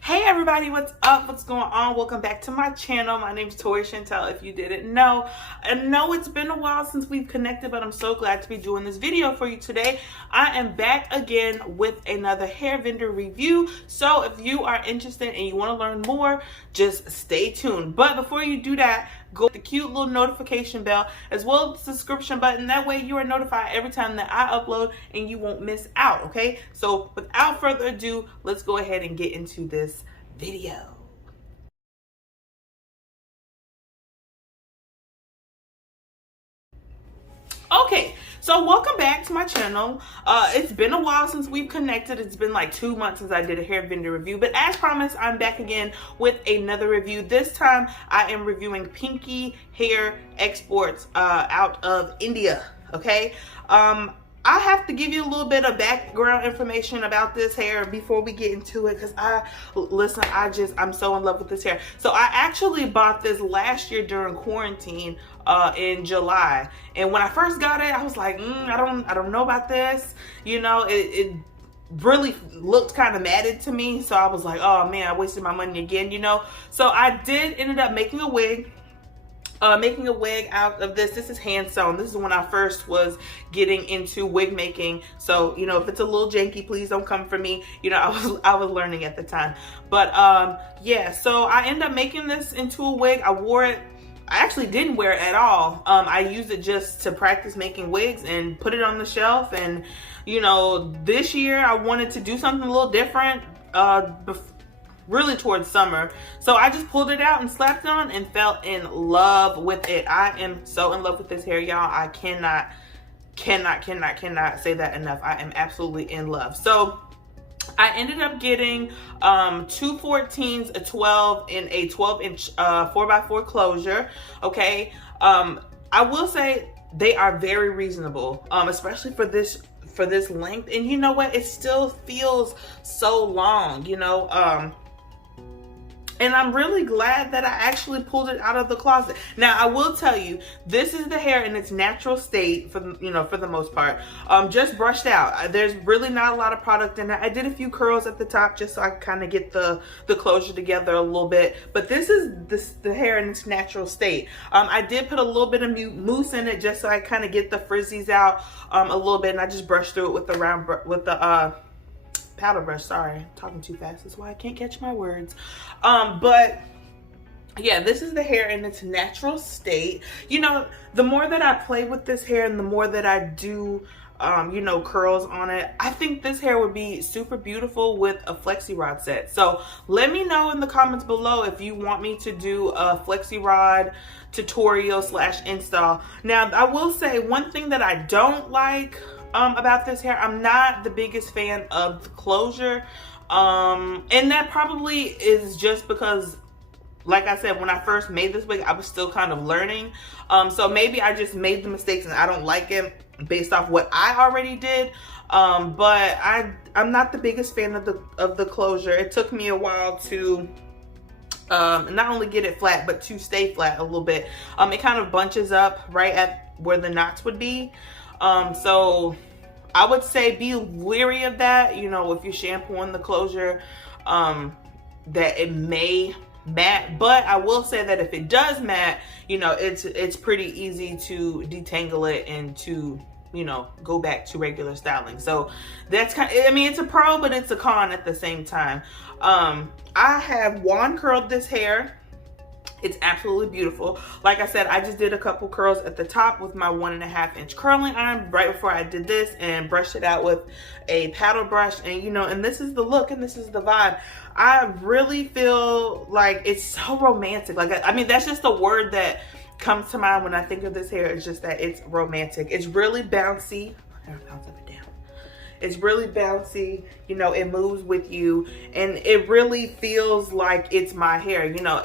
Hey everybody, what's up? What's going on? Welcome back to my channel. My name's Tori Chantel, if you didn't know. I know it's been a while since we've connected, but I'm so glad to be doing this video for you today. I am back again with another hair vendor review. So if you are interested and you want to learn more, just stay tuned. But before you do that, go to the cute little notification bell as well as the subscription button. That way you are notified every time that I upload and you won't miss out, okay? So without further ado, let's go ahead and get into this video. Okay, so welcome back to my channel. It's been a while since we've connected. It's been like 2 months since I did a hair vendor review, but as promised, I'm back again with another review. This time I am reviewing Pinky Hair Exports out of India, okay? I have to give you a little bit of background information about this hair before we get into it, because I'm so in love with this hair. So I actually bought this last year during quarantine in July, and when I first got it, I was like, I don't know about this. You know, it really looked kind of matted to me, so I was like, oh man, I wasted my money again, you know. So I ended up making a wig. Out of this. This is hand sewn. This is when I first was getting into wig making. So, you know, if it's a little janky, please don't come for me. You know, I was learning at the time. But yeah, so I ended up making this into a wig. I wore it. I actually didn't wear it at all. I used it just to practice making wigs and put it on the shelf. And, you know, this year I wanted to do something a little different really towards summer. So I just pulled it out and slapped it on and fell in love with it. I am so in love with this hair, y'all. I cannot say that enough. I am absolutely in love. So I ended up getting 2 14s, a 12, and a 12-inch 4x4 closure. Okay, I will say they are very reasonable, especially for this length. And you know what? It still feels so long, you know. And I'm really glad that I actually pulled it out of the closet. Now, I will tell you, this is the hair in its natural state for the most part. Just brushed out. There's really not a lot of product in it. I did a few curls at the top just so I kind of get the closure together a little bit. But this is the hair in its natural state. I did put a little bit of mousse in it just so I kind of get the frizzies out a little bit, and I just brushed through it with the powder brush. Sorry, I'm talking too fast. That's why I can't catch my words. But yeah, this is the hair in its natural state. You know, the more that I play with this hair and the more that I do you know, curls on it, I think this hair would be super beautiful with a flexi rod set. So let me know in the comments below if you want me to do a flexi rod tutorial / install. Now, I will say one thing that I don't like about this hair, I'm not the biggest fan of the closure, and that probably is just because, like I said, when I first made this wig, I was still kind of learning, so maybe I just made the mistakes and I don't like it based off what I already did. But I'm not the biggest fan of the closure. It took me a while to not only get it flat, but to stay flat a little bit. It kind of bunches up right at where the knots would be. So I would say be leery of that, you know, if you're shampooing the closure, that it may mat. But I will say that if it does mat, you know, it's pretty easy to detangle it and to, you know, go back to regular styling. So that's kind of, I mean, it's a pro, but it's a con at the same time. I have wand curled this hair. It's absolutely beautiful. Like I said, I just did a couple curls at the top with my 1.5-inch curling iron right before I did this, and brushed it out with a paddle brush. And you know, and this is the look and this is the vibe. I really feel like it's so romantic. Like, I mean, that's just the word that comes to mind when I think of this hair. It's just that it's romantic. It's really bouncy. Bounce up and down. It's really bouncy, you know, it moves with you, and it really feels like it's my hair. You know,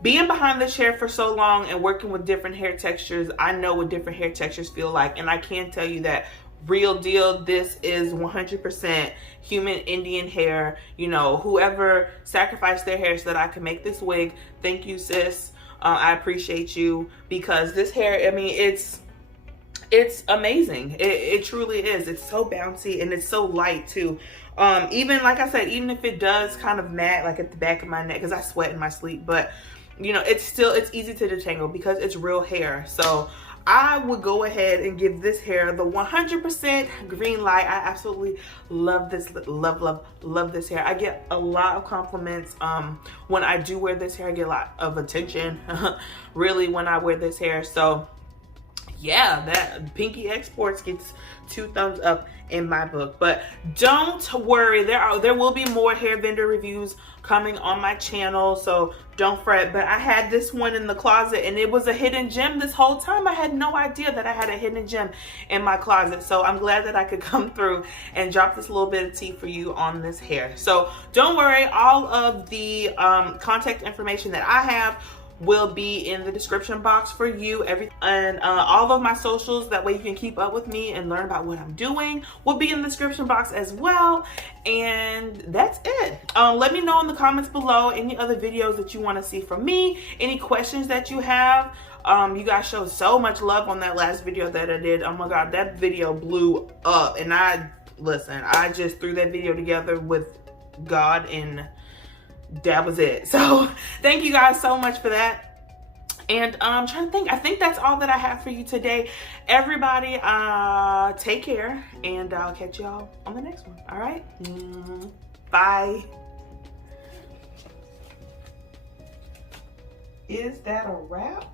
being behind this hair for so long and working with different hair textures, I know what different hair textures feel like. And I can tell you that real deal, this is 100% human Indian hair. You know, whoever sacrificed their hair so that I could make this wig, thank you, sis. I appreciate you, because this hair, I mean, it's it's amazing. It truly is. It's so bouncy and it's so light too. Even like I said, even if it does kind of mat like at the back of my neck, because I sweat in my sleep, but you know, it's easy to detangle because it's real hair. So I would go ahead and give this hair the 100% green light. I absolutely love this, love this hair. I get a lot of compliments when I do wear this hair. I get a lot of attention really when I wear this hair. So yeah, that Pinky Exports gets 2 thumbs up in my book. But don't worry, there will be more hair vendor reviews coming on my channel, so don't fret. But I had this one in the closet and it was a hidden gem this whole time. I had no idea that I had a hidden gem in my closet, so I'm glad that I could come through and drop this little bit of tea for you on this hair. So don't worry, all of the contact information that I have will be in the description box for you. And all of my socials, that way you can keep up with me and learn about what I'm doing, will be in the description box as well. And that's it. Let me know in the comments below any other videos that you want to see from me, any questions that you have. You guys showed so much love on that last video that I did. Oh my god, that video blew up. And I just threw that video together with God, and that was it. So thank you guys so much for that. And I'm trying to think, I think that's all that I have for you today. Everybody, take care, and I'll catch y'all on the next one. All right, bye. Is that a wrap?